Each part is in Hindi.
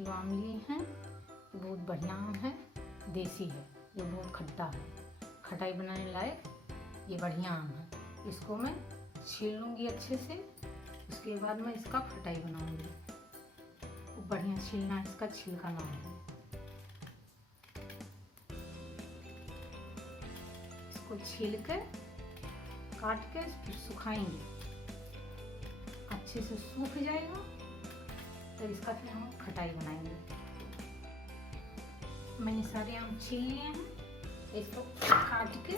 किलो आम लिए हैं। बहुत बढ़िया आम है, देसी है, ये बहुत खट्टा है, खटाई बनाने लायक ये बढ़िया आम है। इसको मैं छील लूँगी अच्छे से, उसके बाद मैं इसका खटाई बनाऊँगी। खूब बढ़िया छीलना, इसका छिलका ना हो। इसको छील के काट के फिर सुखाएंगे, अच्छे से सूख जाएगा तो इसका फिर हम खटाई बनाएंगे। मैंने सारे आम छील लिए हैं, इसको काट के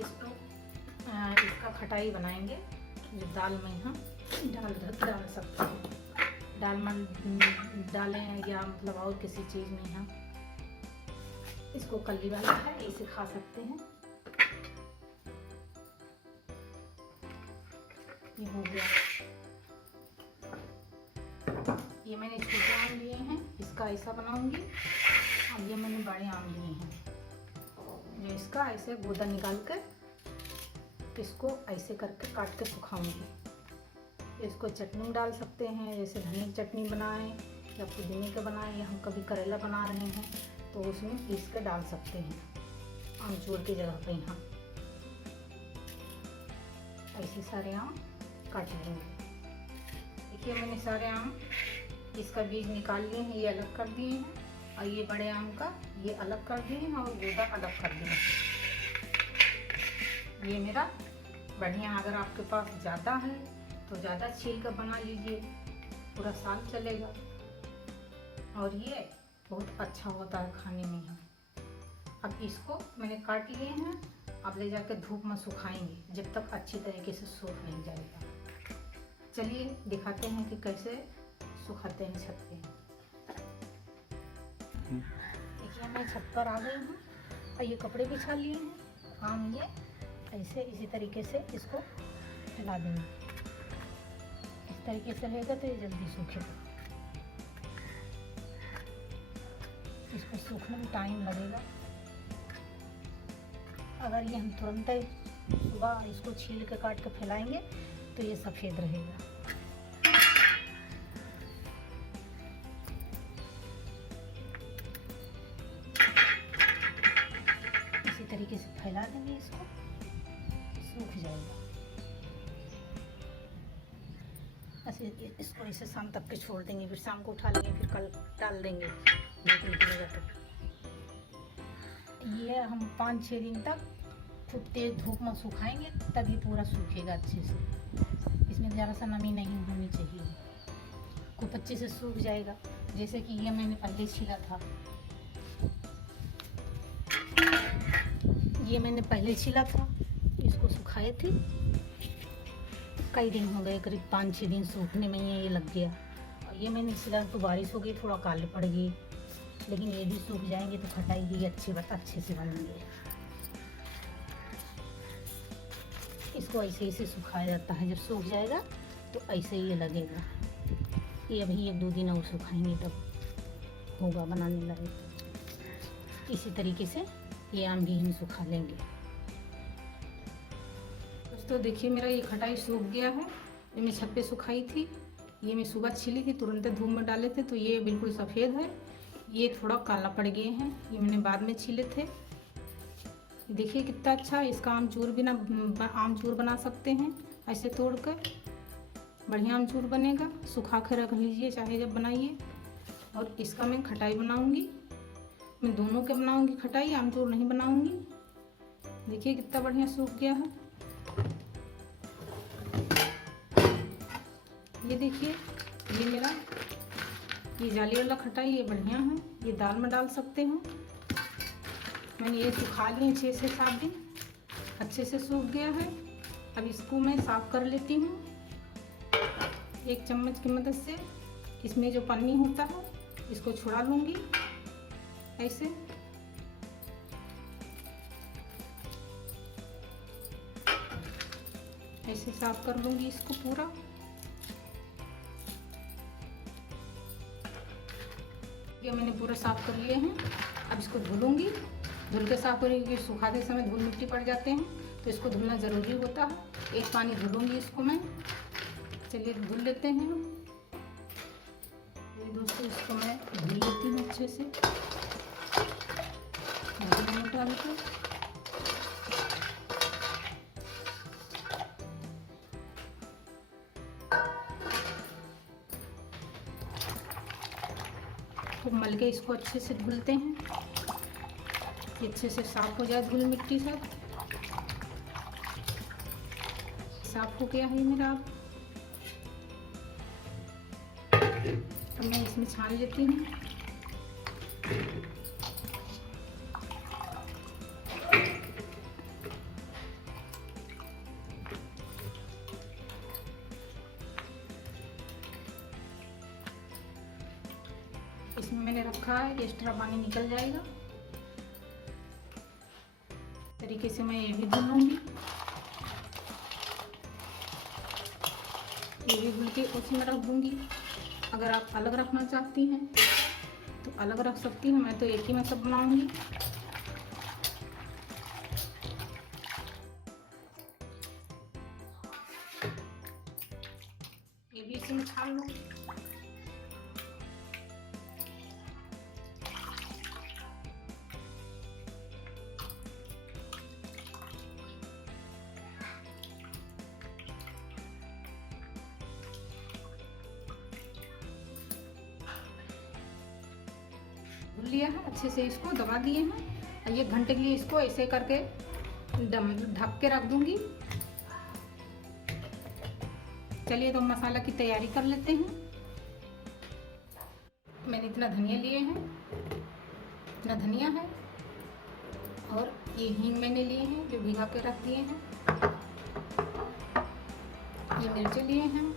इसका खटाई बनाएंगे। जो दाल में हम डाल सकते हैं, दाल में डालें या मतलब और किसी चीज़ में हम इसको कली वाला है, इसे खा सकते हैं। ये हो गया। ये मैंने छोटे आम लिए हैं, इसका ऐसा बनाऊंगी। और ये मैंने बड़े आम लिए हैं, जो इसका ऐसे गूदा निकाल कर इसको ऐसे करके काट के सुखाऊंगी। इसको चटनी में डाल सकते हैं, जैसे धनिया की चटनी बनाएं या पुदीने का बनाएं, या हम कभी करेला बना रहे हैं तो उसमें पीस के डाल सकते हैं आमचूर की जगह पे। यहाँ ऐसे सारे आम काट लेंगे। देखिए मैंने सारे आम इसका बीज निकाल लिए हैं, ये अलग कर दिए हैं, और ये बड़े आम का ये अलग कर दिए हैं और गूदा अलग कर दिए हैं। ये मेरा बढ़िया, अगर आपके पास ज़्यादा है तो ज़्यादा छील कर बना लीजिए, पूरा साल चलेगा। और ये बहुत अच्छा होता है खाने में। हम अब इसको मैंने काट लिए हैं, अब ले जाकर धूप में सुखाएंगे जब तक अच्छी तरीके से सूख नहीं जाएगा। चलिए दिखाते हैं कि कैसे सुखाते हैं छत पे। देखिए मैं छत पर आ गई हूँ और ये कपड़े बिछा लिए हैं। हम ये ऐसे इसी तरीके से इसको फैला देंगे। इस तरीके से रहेगा तो ये जल्दी सूखेगा। इसको सूखने में टाइम लगेगा। अगर ये हम तुरंत सुबह इसको छील के काट के फैलाएंगे तो ये सफ़ेद रहेगा। इसी तरीके से फैला देंगे, इसको सूख जाएगा। ऐसे इसको ऐसे शाम तक के छोड़ देंगे, फिर शाम को उठा लेंगे, फिर कल डाल देंगे धूप निकलेगा तो। ये हम 5-6 दिन तक खूब तेज धूप में सुखाएंगे, तभी पूरा सूखेगा अच्छे से। इसमें ज़रा सा नमी नहीं होनी चाहिए, खूब अच्छे से सूख जाएगा। जैसे कि ये मैंने पहले छीला था, ये मैंने पहले छीला था, इसको सुखाए थे। कई दिन हो गए, करीब 5-6 दिन सूखने में ये लग गया। और ये मैंने छीला तो बारिश हो गई, थोड़ा काले पड़ गई, लेकिन ये भी सूख जाएंगे तो खटाई भी अच्छे से बनेंगे। इसको ऐसे ही सुखाया जाता है, जब सूख जाएगा तो ऐसे ही ये लगेगा। ये अभी 1-2 दिन और सुखाएंगे तब होगा बनाने लायक। इसी तरीके से ये आम भी हम सुखा लेंगे। दोस्तों देखिए मेरा ये खटाई सूख गया है। ये मैं छत पे सुखाई थी, ये मैं सुबह छीली थी, तुरंत धूप में डाले थे तो ये बिल्कुल सफ़ेद है। ये थोड़ा काला पड़ गए हैं, ये मैंने बाद में छीले थे। देखिए कितना अच्छा है। इसका आमचूर बना सकते हैं, ऐसे तोड़ कर बढ़िया आमचूर बनेगा। सुखा कर रख लीजिए चाहे जब बनाइए। और इसका मैं खटाई बनाऊंगी, मैं दोनों के बनाऊंगी खटाई, आमचूर नहीं बनाऊंगी। देखिए कितना बढ़िया सूख गया है। ये देखिए ये मेरा ये जाली वाला खटाई ये बढ़िया है, ये दाल में डाल सकते हो। मैंने ये सुखा लिए 6 से 7 दिन, अच्छे से सूख गया है। अब इसको मैं साफ़ कर लेती हूँ एक चम्मच की मदद से। इसमें जो पन्नी होता है इसको छुड़ा लूँगी, ऐसे साफ़ कर लूँगी इसको पूरा। ये मैंने पूरा साफ़ कर लिए हैं। अब इसको धुलूँगी, धुल के साफ़ करेंगे क्योंकि सुखाते समय धूल मिट्टी पड़ जाते हैं तो इसको धुलना ज़रूरी होता है। एक पानी धुलूँगी इसको मैं। चलिए धुल लेते हैं। ये दोस्तों इसको मैं भून लेती हूँ अच्छे से डाल के। तो मल के इसको अच्छे से धुलते हैं, ये अच्छे से साफ हो जाए, धूल मिट्टी सब साफ हो गया है मेरा। अब मैं इसमें छान लेती हूँ। इसमें मैंने रखा है कि एक्स्ट्रा पानी निकल जाएगा। तरीके से मैं ये भी धुल लूँगी, ये भी धुल के उसी में रख दूँगी। अगर आप अलग रखना चाहती हैं तो अलग रख सकती हैं, मैं तो एक ही में सब बनाऊँगी। ये भी इसी में छान लो। धुल लिया है अच्छे से, इसको दबा दिए हैं और 1 घंटे के लिए इसको ऐसे करके ढक के रख दूंगी। चलिए तो मसाला की तैयारी कर लेते हैं। मैंने इतना धनिया लिए हैं, इतना धनिया है, और ये हींग मैंने लिए हैं जो भिगा के रख दिए हैं। ये मिर्चें लिए हैं,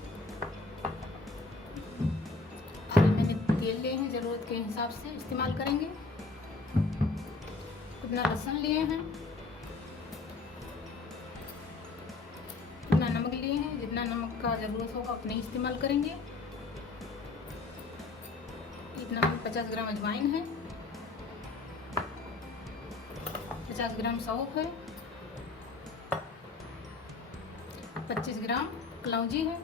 तेल लिए हैं, ज़रूरत के हिसाब से इस्तेमाल करेंगे। इतना लहसुन लिए हैं, इतना नमक लिए हैं, जितना नमक का ज़रूरत होगा उतना ही इस्तेमाल करेंगे। इतना 50 ग्राम अजवाइन है, 50 ग्राम सौंफ है, 25 ग्राम कलौंजी है,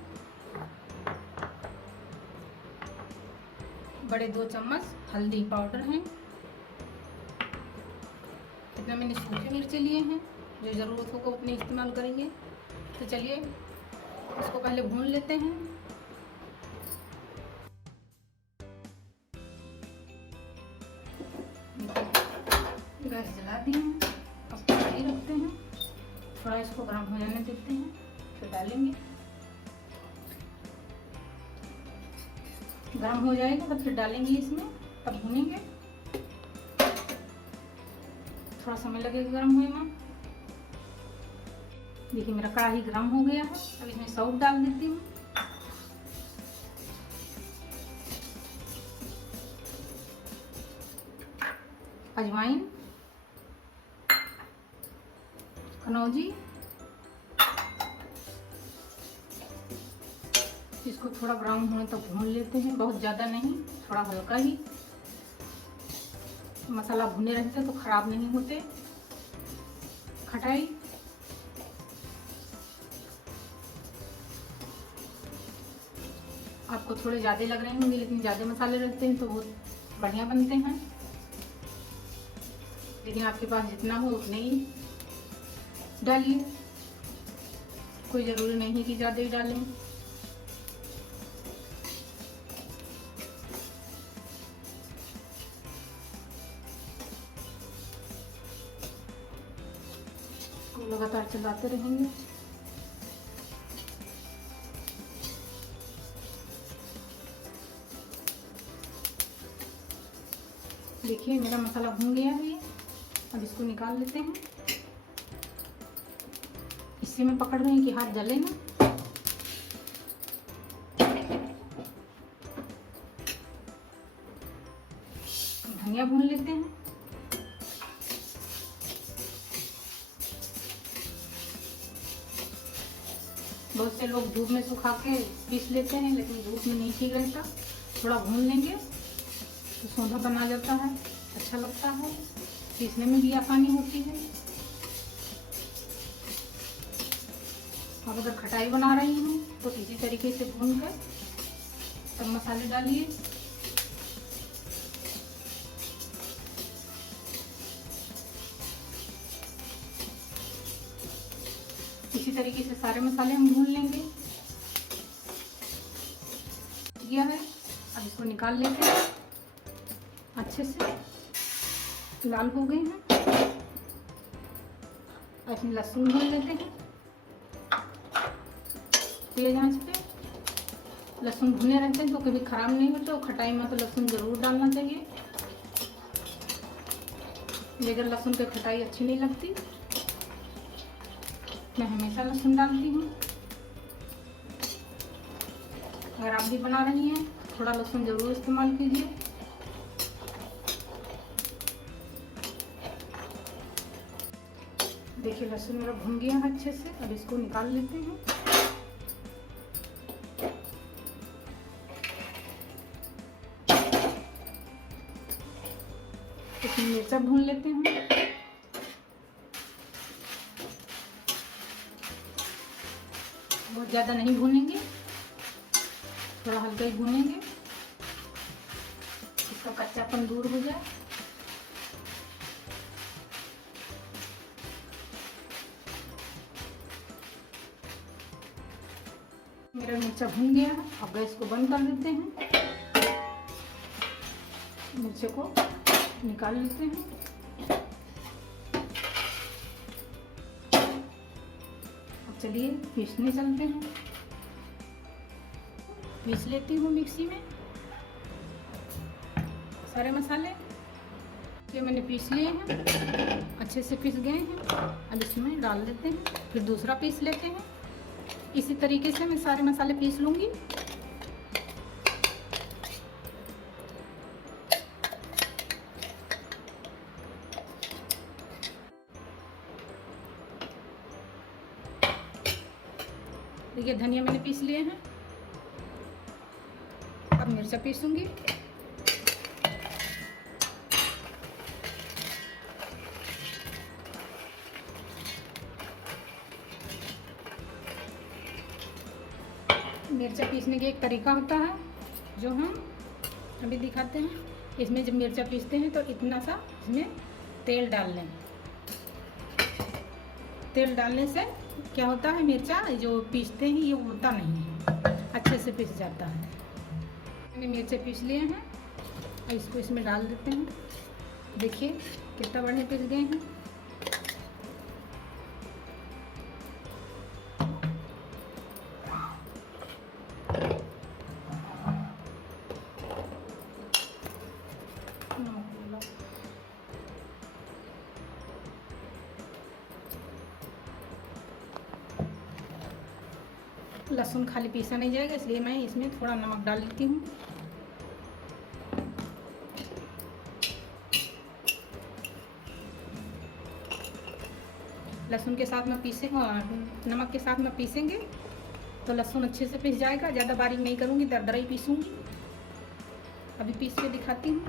बड़े 2 चम्मच हल्दी पाउडर हैं। इतना मैंने सूखे मिर्चे लिए हैं, जो ज़रूरत होगा उतने इस्तेमाल करेंगे। तो चलिए इसको पहले भून लेते हैं। गैस जला दिए हैं, अब कढ़ाई रखते हैं, थोड़ा इसको गर्म हो जाने देते हैं, फिर डालेंगे। गर्म हो जाएगा तो फिर डालेंगे इसमें, तब भूनेंगे। थोड़ा समय लगेगा गर्म होने में। देखिए मेरा कढ़ाई गर्म हो गया है, अब इसमें सौंफ डाल देती हूँ। अजवाइन, कलौंजी, इसको थोड़ा ब्राउन होने तक भून लेते हैं, बहुत ज़्यादा नहीं, थोड़ा हल्का ही। मसाला भुने रहते तो ख़राब नहीं होते। खटाई, आपको थोड़े ज़्यादा लग रहे होंगे, लेकिन ज़्यादा मसाले रहते हैं तो बहुत बढ़िया बनते हैं। लेकिन आपके पास जितना हो उतने ही डालिए, कोई ज़रूरी नहीं कि ज़्यादा ही डालें। लगातार चलाते रहेंगे। देखिए मेरा मसाला भून गया है, अब इसको निकाल लेते हैं। इससे मैं पकड़ रही हूँ कि हाथ जले ना। धनिया भून लेते हैं। बहुत से लोग धूप में सुखा के पीस लेते हैं, लेकिन धूप में नहीं ठीक रहता। थोड़ा भून लेंगे तो सौंधा बना जाता है, अच्छा लगता है, पीसने में भी आसानी होती है। अब अगर खटाई बना रही हूँ तो इसी तरीके से भून कर तब मसाले डालिए। तरीके से सारे मसाले हम भून लेंगे। किया है, अब इसको निकाल लेते हैं। अच्छे से लाल हो गए हैं। अब इसमें लहसुन भून लेते हैं तेज आंच पे। लहसुन भुने रहते हैं तो कभी ख़राब नहीं होता, और खटाई में तो लहसुन ज़रूर डालना चाहिए। बगैर लहसुन पे खटाई अच्छी नहीं लगती। मैं हमेशा लहसुन डालती हूँ। अगर आप भी बना रही हैं थोड़ा लहसुन ज़रूर इस्तेमाल कीजिए। देखिए लहसुन मेरा भुन गया है अच्छे से। अब इसको निकाल लेते हैं। इसमें मिर्चा भून लेते हैं। बहुत ज़्यादा नहीं भूनेंगे, थोड़ा हल्का ही भूनेंगे, इसका कच्चापन दूर हो जाए। मेरा मिर्चा भून गया है। अब गैस को बंद कर देते हैं। मिर्चे को निकाल लेते हैं। अब चलिए पीसने चलते हैं। पीस लेती हूँ मिक्सी में सारे मसाले। ये मैंने पीस लिए हैं, अच्छे से पीस गए हैं। अब इसमें डाल देते हैं, फिर दूसरा पीस लेते हैं। इसी तरीके से मैं सारे मसाले पीस लूँगी। देखिए धनिया मैंने पीस लिए हैं। अब मिर्चा पीसूंगी। मिर्चा पीसने का एक तरीका होता है जो हम अभी दिखाते हैं। इसमें जब मिर्चा पीसते हैं तो इतना सा इसमें तेल डाल लें। तेल डालने से क्या होता है, मिर्चा जो पीसते हैं ये उड़ता नहीं है, अच्छे से पीस जाता है। मैंने मिर्चे पीस लिए हैं और इसको इसमें डाल देते हैं। देखिए कितना बढ़िया पीस गए हैं। लहसुन खाली पीसा नहीं जाएगा, इसलिए मैं इसमें थोड़ा नमक डाल लेती हूँ। लहसुन के साथ में नमक के साथ में पीसेंगे तो लहसुन अच्छे से पीस जाएगा। ज़्यादा बारीक नहीं करूँगी, दरदरा ही पीसूँगी। अभी पीस के दिखाती हूँ।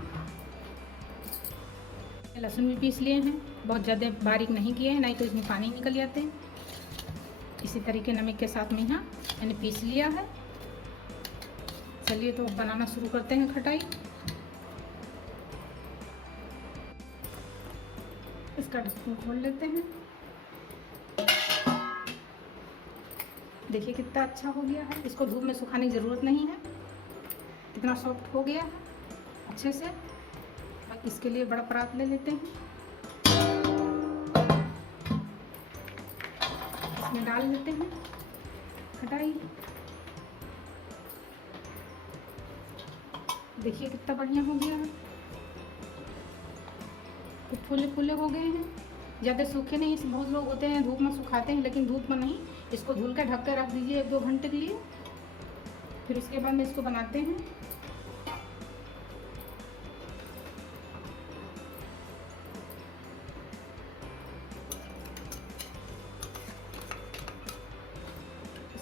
लहसुन भी पीस लिए हैं, बहुत ज़्यादा बारीक नहीं किए हैं, नहीं तो इसमें पानी निकल जाते हैं। इसी तरीके नमक के साथ में यहाँ मैंने पीस लिया है। चलिए तो बनाना शुरू करते हैं खटाई। इसका ढक्कन खोल लेते हैं। देखिए कितना अच्छा हो गया है। इसको धूप में सुखाने की ज़रूरत नहीं है, कितना सॉफ्ट हो गया है अच्छे से। इसके लिए बड़ा परात ले लेते हैं, इसमें डाल लेते हैं खटाई। देखिए कितना बढ़िया हो गया है, कुछ फूले फूले हो गए हैं, ज़्यादा सूखे नहीं। इस बहुत लोग होते हैं धूप में सुखाते हैं, लेकिन धूप में नहीं। इसको धुल कर ढक कर रख दीजिए 1-2 घंटे के लिए, फिर उसके बाद में इसको बनाते हैं।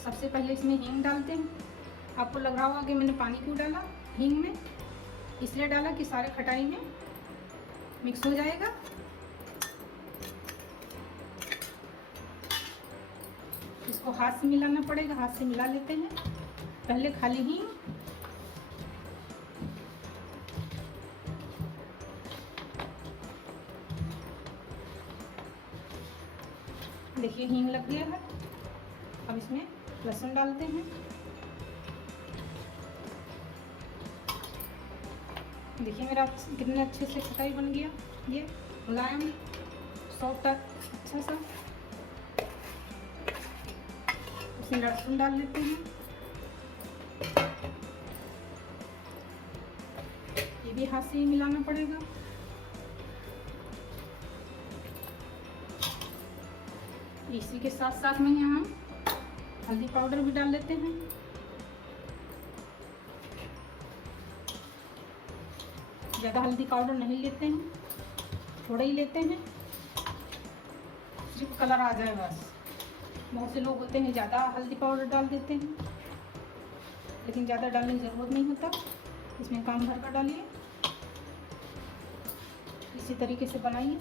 सबसे पहले इसमें हींग डालते हैं। आपको लग रहा होगा कि मैंने पानी क्यों डाला हींग में, इसलिए डाला कि सारे खटाई में मिक्स हो जाएगा। इसको हाथ से मिलाना पड़ेगा, हाथ से मिला लेते हैं पहले खाली हींग। देखिए हींग लग गया है। अब इसमें लहसुन डालते हैं। देखिए मेरा कितने अच्छे से खटाई बन गया, ये मुलायम सॉफ्ट अच्छा सा। उसमें लहसुन डाल लेते हैं, ये भी हाथ से ही मिलाना पड़ेगा। इसी के साथ साथ में यहाँ हल्दी पाउडर भी डाल लेते हैं। ज़्यादा हल्दी पाउडर नहीं लेते हैं, थोड़ा ही लेते हैं, सिर्फ कलर आ जाए बस। बहुत से लोग होते हैं ज़्यादा हल्दी पाउडर डाल देते हैं, लेकिन ज़्यादा डालने की ज़रूरत नहीं होता। इसमें काम भर कर डालिए, इसी तरीके से बनाइए।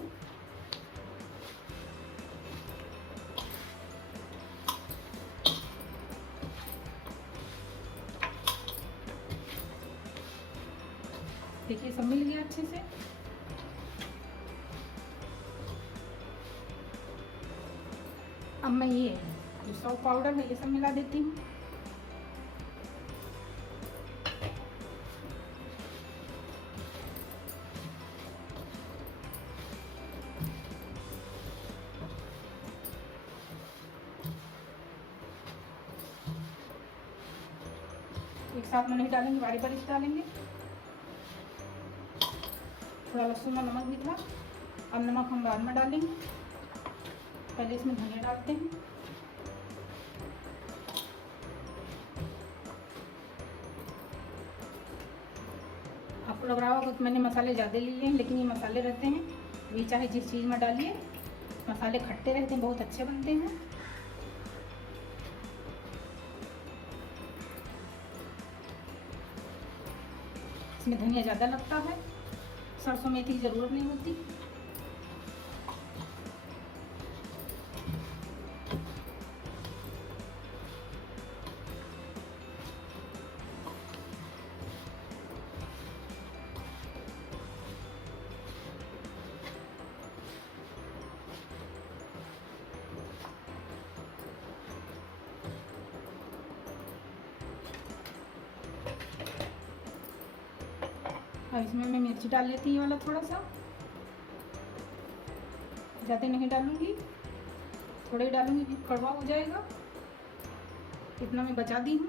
देखिए सब मिल गया अच्छे से। अब मैं ये जो सौंफ पाउडर है ये सब मिला देती हूँ। एक साथ में नहीं डालेंगे, बारी बारी से डालेंगे। थोड़ा लहसुन और नमक भी था, अब नमक हम बाद में डालेंगे, पहले इसमें धनिया डालते हैं। आपको लग रहा होगा कि मैंने मसाले ज़्यादा लिए हैं, लेकिन ये मसाले रहते हैं, ये चाहे जिस चीज़ में डालिए, मसाले खट्टे रहते हैं, बहुत अच्छे बनते हैं। इसमें धनिया ज़्यादा लगता है, सरसों मेथी की ज़रूरत नहीं होती। अब इसमें मैं मिर्च डाल लेती हूँ वाला थोड़ा सा, ज़्यादा नहीं डालूंगी, थोड़ा ही डालूंगी, कड़वा हो जाएगा। इतना मैं बचा दी हूँ।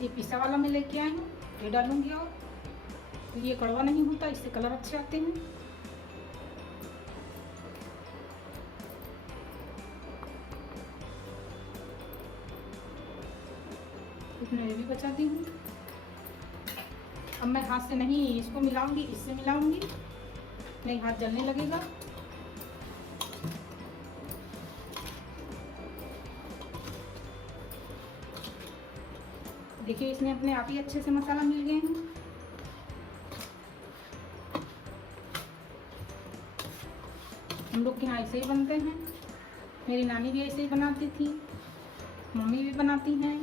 ये पिसा वाला मैं लेके आई हूँ, ये डालूंगी, और तो ये कड़वा नहीं होता, इससे कलर अच्छे आते हैं। इतना ये भी बचा दी हूँ। अब मैं हाथ से नहीं इसको मिलाऊंगी, इससे मिलाऊंगी, नहीं हाथ जलने लगेगा। देखिए इसमें अपने आप ही अच्छे से मसाला मिल गए हैं। हम लोग के यहाँ ऐसे ही बनते हैं, मेरी नानी भी ऐसे ही बनाती थी, मम्मी भी बनाती हैं,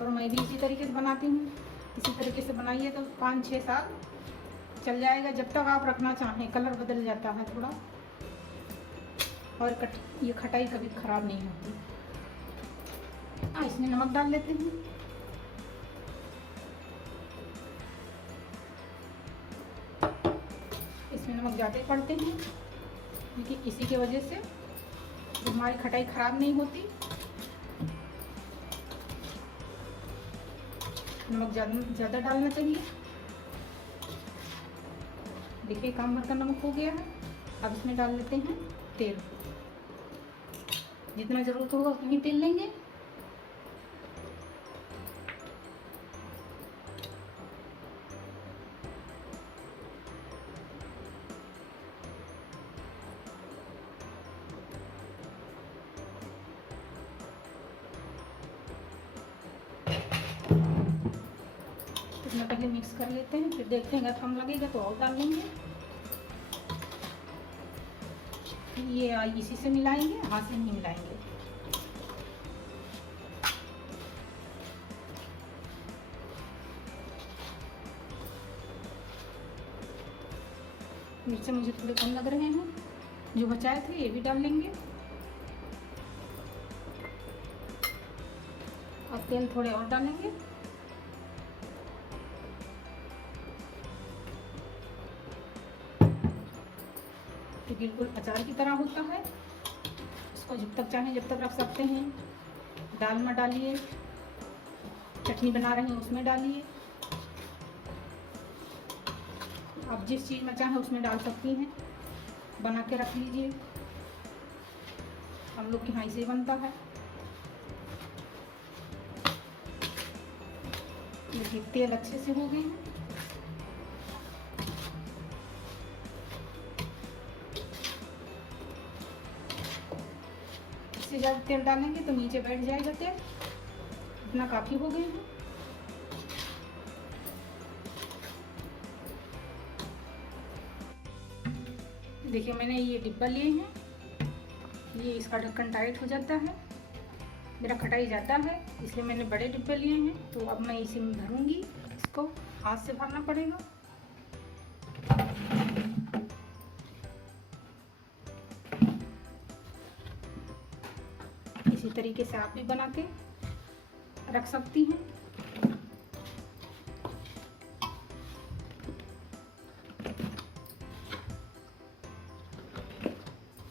और मैं भी इसी तरीके से बनाती हूँ। इसी तरीके से बनाइए तो 5-6 साल चल जाएगा, जब तक आप रखना चाहें। कलर बदल जाता है थोड़ा, और ये खटाई कभी ख़राब नहीं होती। इसमें नमक डाल लेते हैं। इसमें नमक ज़्यादा पड़ते हैं, क्योंकि इसी की वजह से हमारी खटाई ख़राब नहीं होती। नमक ज़्यादा डालना चाहिए। देखिए काम भर का नमक हो गया है। अब इसमें डाल लेते हैं तेल, जितना ज़रूरत होगा उतनी ही तेल लेंगे। इसमें पहले मिक्स कर लेते हैं, फिर देखते हैं अगर कम लगेगा तो और डाल लेंगे। ये इसी से मिलाएंगे, हाथ से नहीं मिलाएंगे। मिर्चे मुझे थोड़े कम लग रहे हैं, जो बचाए थे ये भी डाल लेंगे। तेल थोड़े और डालेंगे। ये बिल्कुल अचार की तरह होता है। इसको जब तक चाहें जब तक रख सकते हैं। दाल में डालिए, चटनी बना रही हैं उसमें डालिए, आप जिस चीज़ में चाहें उसमें डाल सकती हैं। बना के रख लीजिए। हम लोग के यहाँ ऐसे ही बनता है। देखिए तेल अच्छे से हो गए हैं। इससे ज़्यादा तेल डालेंगे तो नीचे बैठ जाएगा तेल। इतना काफ़ी हो गए हैं। देखिए मैंने ये डिब्बा लिए हैं, ये इसका ढक्कन टाइट हो जाता है। मेरा खटाई ज़्यादा है इसलिए मैंने बड़े डिब्बे लिए हैं। तो अब मैं इसी में भरूंगी। इसको हाथ से भरना पड़ेगा। इसी तरीके से आप भी बना के रख सकती हैं।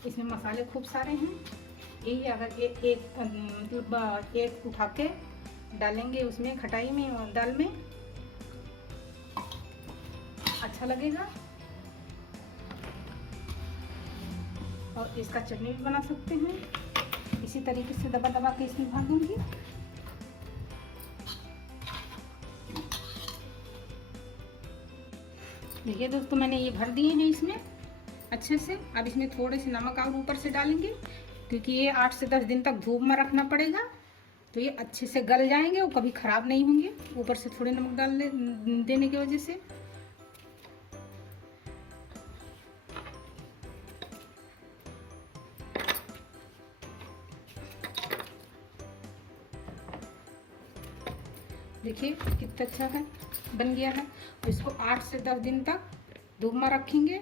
इसमें मसाले खूब सारे हैं। यही अगर एक उठा के डालेंगे उसमें खटाई में और दाल में अच्छा लगेगा। और इसका चटनी भी बना सकते हैं। इसी तरीके से दबा दबा के इसमें भर दूंगी। देखिए दोस्तों मैंने ये भर दिए हैं इसमें अच्छे से। अब इसमें थोड़े से नमक और ऊपर से डालेंगे क्योंकि ये 8 से 10 दिन तक धूप में रखना पड़ेगा। तो ये अच्छे से गल जाएंगे और कभी ख़राब नहीं होंगे। ऊपर से थोड़े नमक देने की वजह से। देखिए कितना अच्छा है बन गया है। इसको 8 से 10 दिन तक धूप में रखेंगे।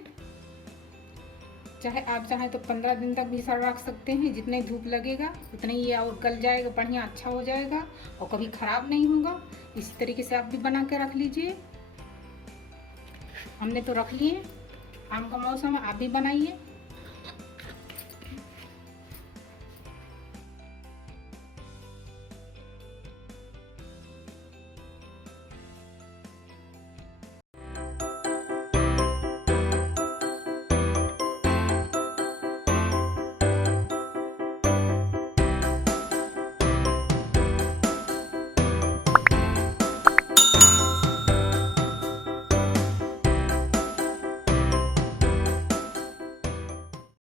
चाहे आप चाहें तो 15 दिन तक भी सड़ रख सकते हैं। जितने धूप लगेगा उतने ही और गल जाएगा, बढ़िया अच्छा हो जाएगा और कभी ख़राब नहीं होगा। इसी तरीके से आप भी बना के रख लीजिए। हमने तो रख लिए। आम का मौसम है, आप भी बनाइए।